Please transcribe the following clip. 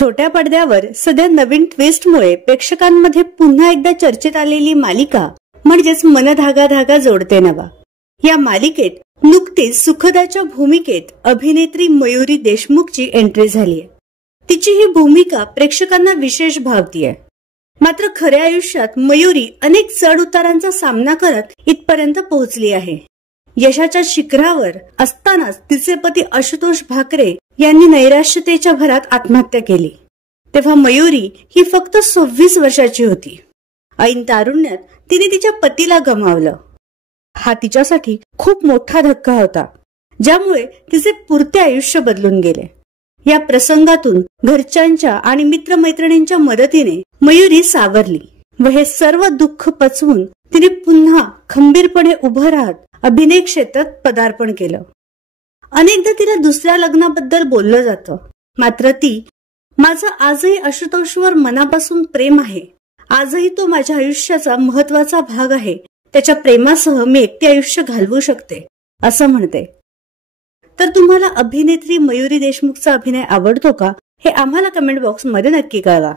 छोट्या पडद्यावर सध्या नवीन ट्विस्टमुळे प्रेक्षकांमध्ये पुन्हा एकदा चर्चेत आलेली मालिका म्हणजेच मन धागा धागा जोडते नवा. या मालिकेत नुकतीच सुखदाच्या भूमिकेत अभिनेत्री मयुरी देशमुखची एंट्री झालीय. तिची ही भूमिका प्रेक्षकांना विशेष भावतीये. मात्र खऱ्या आयुष्यात मयुरी अनेक चढ उतारांचा सामना करत इथपर्यंत पोहोचली आहे. यशाच्या शिखरावर असतानाच तिचे पती आशुतोष भाकरे यांनी नैराश्यतेच्या भरात आत्महत्या केली. तेव्हा मयुरी ही फक्त 26 वर्षाची होती. ऐन तारुण्यात तिने तिच्या पतीला गमावलं. हा तिच्यासाठी खूप मोठा धक्का होता, ज्यामुळे तिचे पुरते आयुष्य बदलून गेले. या प्रसंगातून घरच्यांच्या आणि मित्रमैत्रिणींच्या मदतीने मयुरी सावरली व हे सर्व दुःख पचवून तिने पुन्हा खंबीरपणे उभं राहत अभिनय क्षेत्रात पदार्पण केलं. अनेकदा तिला दुसऱ्या लग्नाबद्दल बोललं जातं, मात्र ती माझं आजही आशुतोषवर मनापासून प्रेम आहे. आजही तो माझ्या आयुष्याचा महत्वाचा भाग आहे. त्याच्या प्रेमासह मी एकटे आयुष्य घालवू शकते असं म्हणते. तर तुम्हाला अभिनेत्री मयुरी देशमुखचा अभिनय आवडतो का हे आम्हाला कमेंट बॉक्समध्ये नक्की कळवा.